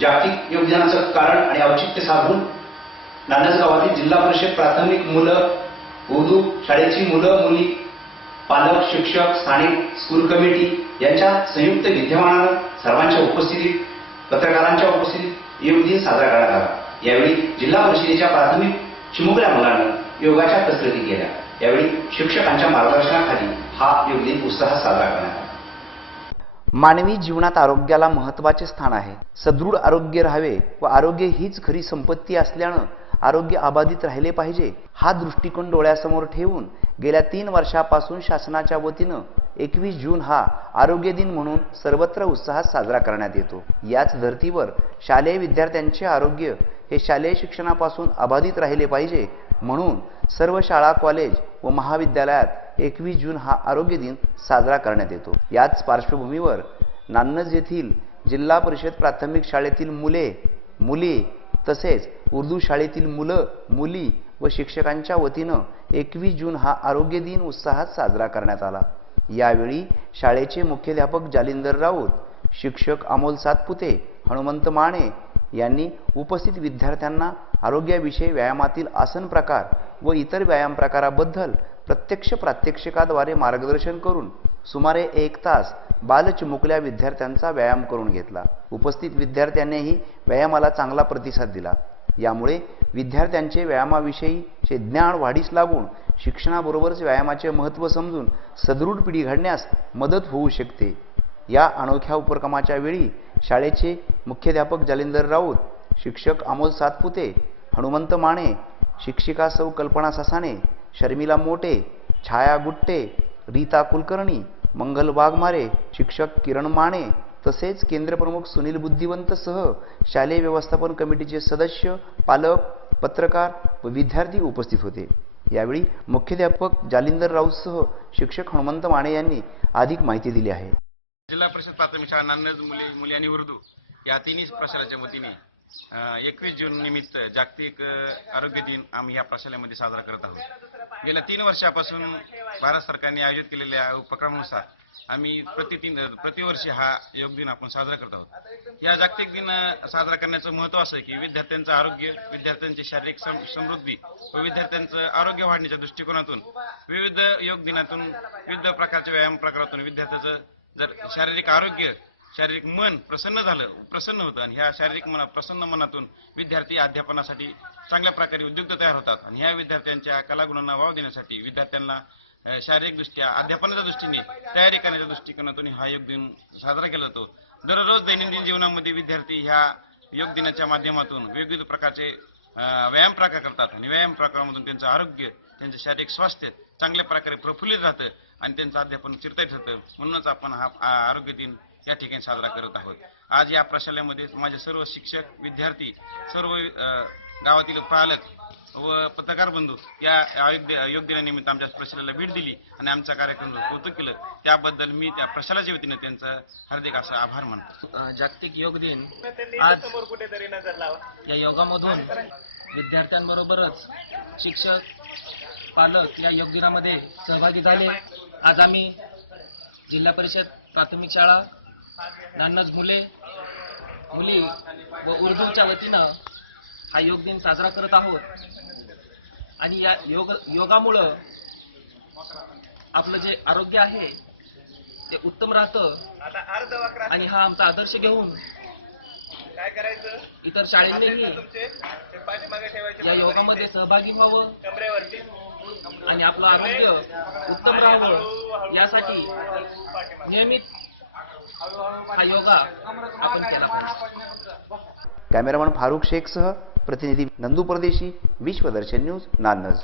जागतिक योगदानाचं कारण आणि औचित्य साधून नानस गावातील जिल्हा परिषद प्राथमिक मुलं उर्दू शाळेची मुलं मुली पालक शिक्षक स्थानिक स्कूल कमिटी यांच्या संयुक्त विद्यमानानं सर्वांच्या उपस्थितीत पत्रकारांच्या उपस्थितीत योग दिन साजरा करण्यात आला. यावेळी जिल्हा परिषदेच्या प्राथमिक चिमुकल्या मुलांना योगाच्या कसरती केल्या. यावेळी शिक्षकांच्या मार्गदर्शनाखाली हा योग दिन उत्साहात साजरा करण्यात आला. मानवी जीवनात आरोग्याला महत्त्वाचे स्थान आहे. सदृढ आरोग्य राहावे व आरोग्य हीच खरी संपत्ती असल्यानं आरोग्य अबाधित राहिले पाहिजे हा दृष्टिकोन डोळ्यासमोर ठेवून गेल्या तीन वर्षापासून शासनाच्या वतीनं एकवीस जून हा आरोग्य दिन म्हणून सर्वत्र उत्साहात साजरा करण्यात येतो. याच धर्तीवर शालेय विद्यार्थ्यांचे आरोग्य हे शालेय शिक्षणापासून अबाधित राहिले पाहिजे म्हणून सर्व शाळा कॉलेज व महाविद्यालयात एकवीस जून हा आरोग्य दिन साजरा करण्यात येतो. याच पार्श्वभूमीवर नान्नज येथील जिल्हा परिषद प्राथमिक शाळेतील मुले मुली तसेच उर्दू शाळेतील मुलं मुली व शिक्षकांच्या वतीनं एकवीस जून हा आरोग्य दिन उत्साहात साजरा करण्यात आला. यावेळी शाळेचे मुख्याध्यापक जालिंदर राऊत शिक्षक अमोल सातपुते हनुमंत माने यांनी उपस्थित विद्यार्थ्यांना आरोग्याविषयी व्यायामातील आसन प्रकार व इतर व्यायाम प्रकाराबद्दल प्रत्यक्ष प्रात्यक्षिकाद्वारे मार्गदर्शन करून सुमारे एक तास बालचिमुकल्या विद्यार्थ्यांचा व्यायाम करून घेतला. उपस्थित विद्यार्थ्यांनीही व्यायामाला चांगला प्रतिसाद दिला. यामुळे विद्यार्थ्यांचे व्यायामाविषयीचे ज्ञान वाढीस लागून शिक्षणाबरोबरच व्यायामाचे महत्त्व समजून सदृढ पिढी घडण्यास मदत होऊ शकते. या अनोख्या उपक्रमाच्या वेळी शाळेचे मुख्याध्यापक जालिंदर राऊत शिक्षक अमोल सातपुते हनुमंत माने शिक्षिका सौ कल्पना ससाने शर्मिला मोटे छाया गुट्टे रीता कुलकर्णी मंगल वाघमारे शिक्षक किरण माने तसेच केंद्रप्रमुख सुनील बुद्धिवंतसह शालेय व्यवस्थापन कमिटीचे सदस्य पालक पत्रकार व विद्यार्थी उपस्थित होते. यावेळी मुख्याध्यापक जालिंदर राऊतसह शिक्षक हनुमंत माने यांनी अधिक माहिती दिली आहे. जिल्हा परिषद प्राथमिक शाळा नान्नज मुले मुली आणि उर्दू या तिन्ही प्रशालेच्या वतीने एकवीस जून निमित्त जागतिक आरोग्य दिन आम्ही या प्रशालेमध्ये साजरा करत आहोत. गेल्या तीन वर्षापासून भारत सरकारने आयोजित केलेल्या उपक्रमानुसार आम्ही प्रति तीन प्रतिवर्षी हा योग दिन आपण साजरा करत आहोत. या जागतिक दिन साजरा करण्याचं महत्त्व असं आहे की विद्यार्थ्यांचं आरोग्य विद्यार्थ्यांची शारीरिक समृद्धी व विद्यार्थ्यांचं आरोग्य वाढण्याच्या दृष्टिकोनातून विविध योग दिनातून विविध प्रकारच्या व्यायाम प्रकारातून विद्यार्थ्याचं जर शारीरिक आरोग्य शारीरिक मन प्रसन्न झालं प्रसन्न होतं. आणि ह्या शारीरिक मना प्रसन्न मनातून विद्यार्थी अध्यापनासाठी चांगल्या प्रकारे उद्युक्त तयार होतात. आणि ह्या विद्यार्थ्यांच्या कलागुणांना वाव देण्यासाठी विद्यार्थ्यांना शारीरिकदृष्ट्या अध्यापनाच्या दृष्टीने तयारी करण्याच्या दृष्टिकोनातून हा योग दिन साजरा केला जातो. दररोज दैनंदिन जीवनामध्ये विद्यार्थी ह्या योग दिनाच्या माध्यमातून विविध प्रकारचे व्यायाम प्रकार करतात. आणि व्यायाम प्रकारामधून त्यांचं आरोग्य त्यांचं शारीरिक स्वास्थ्य चांगल्या प्रकारे प्रफुल्लित राहतं आणि त्यांचं अध्यापन चिरता ठरतं म्हणूनच आपण हा आरोग्य दिन या ठिकाणी साजरा करत आहोत. आज या प्रशालेमध्ये माझे सर्व शिक्षक विद्यार्थी सर्व अ, गावातील पालक व पत्रकार बंधू या आयोग योग दिनानिमित्त आमच्या प्रशालेला भेट दिली आणि आमच्या कार्यक्रमाचं कौतुक केलं त्याबद्दल मी त्या प्रशालाच्या वतीनं त्यांचं हार्दिक असं आभार मानतो. जागतिक योग दिन आज या योगामधून विद्यार्थ्यांबरोबरच शिक्षक पालक या योग दिनामध्ये सहभागी झाले. आज आम्ही जिल्हा परिषद प्राथमिक शाळा नान्नज मुले मुली व उर्दूच्या वतीनं हा योग दिन साजरा करत आहोत. आणि या योग योगामुळं आपलं जे आरोग्य आहे ते उत्तम राहतं. आणि हा आमचा आदर्श घेऊन काय करायचं? इतर ठेवायचे या योगामध्ये सहभागी व्हावं. आणि आपलं आरोग्य उत्तम राहावं. यासाठी नियमित हा योगा आपण केला कॅमेरामन फारुख शेखसह प्रतिनिधी नंदू परदेशी विश्वदर्शन न्यूज नानज